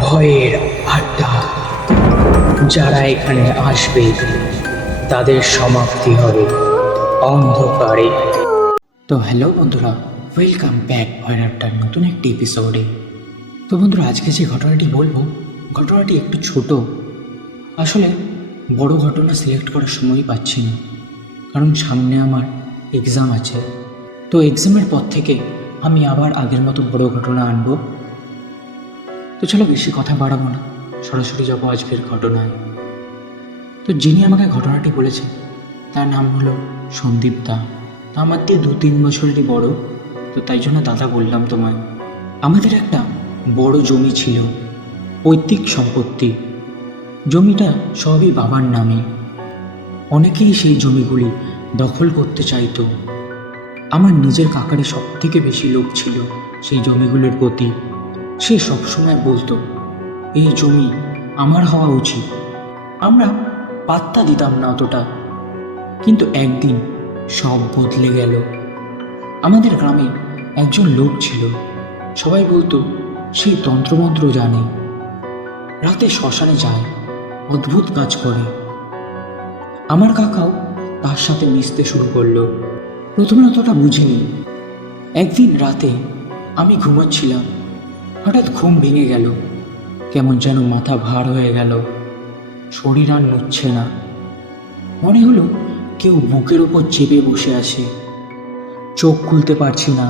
ভয়ের আড্ডা। যারা এখানে আসবে তাদের সমাপ্তি হবে অন্ধকারে। তো হ্যালো বন্ধুরা, ওয়েলকাম ব্যাক ভয়ের আড্ডার নতুন একটি এপিসোডে। তো বন্ধুরা, আজকে যে ঘটনাটি বলবো, ঘটনাটি একটু ছোট। আসলে বড় ঘটনা সিলেক্ট করার সময় পাচ্ছি না, কারণ সামনে আমার এক্সাম আছে। তো এক্সামের পর থেকে আমি আবার আগের মতো বড় ঘটনা আনবো। তো চলো বেশি কথা বাড়াবো না, সরাসরি যাবো আজকের ঘটনায়। তো যিনি আমাকে ঘটনাটি বলেছে তার নাম হলো সন্দীপ দা। তো আমার দিয়ে 2-3 বছরেরই বড়, তো তাই জন্য দাদা বললাম তোমায়। আমাদের একটা বড় জমি ছিল, পৈতৃক সম্পত্তি। জমিটা সবই বাবার নামে। অনেকেই সেই জমিগুলি দখল করতে চাইতো। আমার নিজের কাকারই সব থেকে বেশি লোভ ছিল সেই জমিগুলোর প্রতি। সে সবসময় বলতো এই জমি আমার হওয়া উচিত। আমরা পাত্তা দিতাম না অতটা, কিন্তু একদিন সব বদলে গেল। আমাদের গ্রামে একজন লোক ছিল, সবাই বলতো সেই তন্ত্রমন্ত্র জানে, রাতে শ্মশানে যায়, অদ্ভুত কাজ করে। আমার কাকাও তার সাথে মিশতে শুরু করলো। প্রথমে অতটা বুঝিনি। একদিন রাতে আমি ঘুমাচ্ছিলাম, হঠাৎ ঘুম ভেঙে গেল। কেমন যেন মাথা ভার হয়ে গেল, শরীর আর নড়ছে না। মনে হলো কেউ বুকের ওপর চেপে বসে আছে। চোখ খুলতে পারছি না,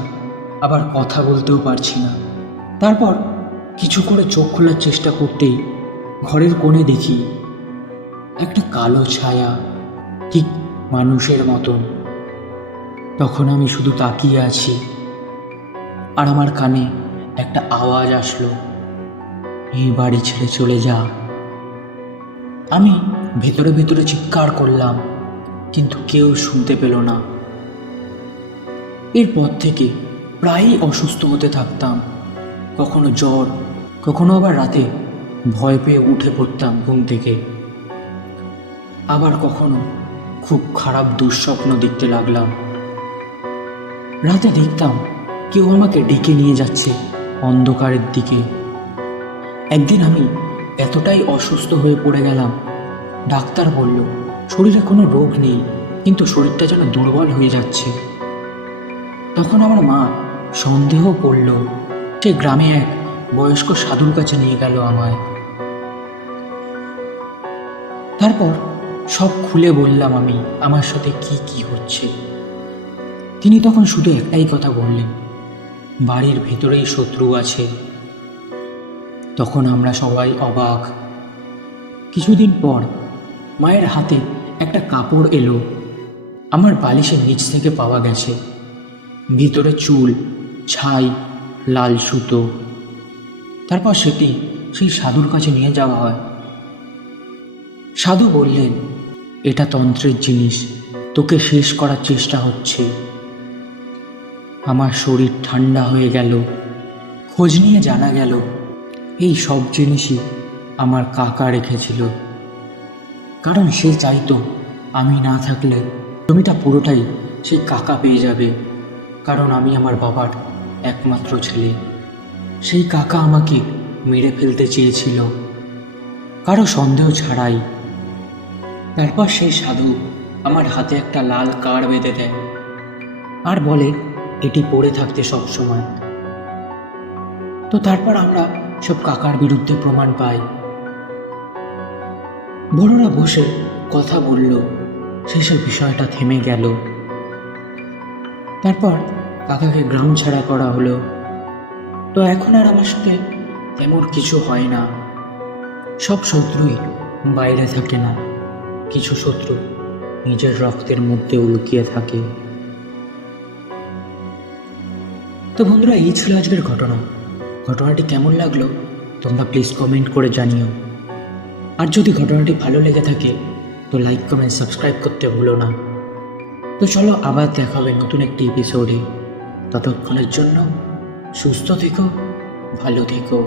আবার কথা বলতেও পারছি না। তারপর কিছু করে চোখ খোলার চেষ্টা করতেই ঘরের কোণে দেখি একটা কালো ছায়া, ঠিক মানুষের মতন। তখন আমি শুধু তাকিয়ে আছি, আর আমার কানে একটা আওয়াজ আসলো, এই বাড়ি ছেড়ে চলে যা। আমি ভেতরে ভেতরে চিৎকার করলাম, কিন্তু কেউ শুনতে পেল না। এরপর থেকে প্রায়ই অসুস্থ হতে থাকতাম, কখনো জ্বর, কখনো আবার রাতে ভয় পেয়ে উঠে পড়তাম ঘুম থেকে। আবার কখনো খুব খারাপ দুঃস্বপ্ন দেখতে লাগলাম। রাতে দেখতাম কেউ আমাকে ডেকে নিয়ে যাচ্ছে অন্ধকারের দিকে। একদিন আমি এতটাই অসুস্থ হয়ে পড়ে গেলাম, ডাক্তার বলল শরীরে কোনো রোগ নেই, কিন্তু শরীরটা যেন দুর্বল হয়ে যাচ্ছে। তখন আমার মা সন্দেহ করল, সে গ্রামে এক বয়স্ক সাধুর কাছে নিয়ে গেল আমায়। তারপর সব খুলে বললাম আমি, আমার সাথে কি কি হচ্ছে। তিনি তখন শুধু একটাই কথা বললেন, বাড়ির ভেতরেই শত্রু আছে। তখন আমরা সবাই অবাক। কিছুদিন পর মায়ের হাতে একটা কাপড় এলো, আমার বালিশের নিচ থেকে পাওয়া গেছে। ভিতরে চুল, ছাই, লাল সুতো। তারপর সেটি সেই সাধুর কাছে নিয়ে যাওয়া হয়। সাধু বললেন, এটা তন্ত্রের জিনিস, তোকে শেষ করার চেষ্টা হচ্ছে। আমার শরীর ঠান্ডা হয়ে গেল। খোঁজ নিয়ে জানা গেল এই সব জিনিসই আমার কাকা রেখেছিল, কারণ সে চাইতো আমি না থাকলে জমিটা পুরোটাই সেই কাকা পেয়ে যাবে, কারণ আমি আমার বাবার একমাত্র ছেলে। সেই কাকা আমাকে মেরে ফেলতে চেয়েছিল, কারো সন্দেহ ছাড়াই। তারপর সেই সাধু আমার হাতে একটা লাল কার্ড বেঁধে দেয় আর বলে এটি পড়ে থাকতে সব সময়। তো তারপর আমরা সব কাকার বিরুদ্ধে প্রমাণ পাই। বড়রা বসে কথা বলল, শেষে বিষয়টা থেমে গেল। তারপর কাকাকে গ্রাম ছাড়া করা হলো। তো এখন আর আমার সাথে তেমন কিছু হয় না। সব শত্রুই বাইরে থাকে না, কিছু শত্রু নিজের রক্তের মধ্যেও লুকিয়ে থাকে। তো বন্ধুরা, এই ছিল আজকের ঘটনা। ঘটনাটি কেমন লাগলো তোমরা প্লিজ কমেন্ট করে জানিও। আর যদি ঘটনাটি ভালো লেগে থাকে তো লাইক, কমেন্ট, সাবস্ক্রাইব করতে ভুলো না। তো চলো আবার দেখা হবে নতুন একটি এপিসোডে। ততক্ষণের জন্য সুস্থ থেকো, ভালো থেকো।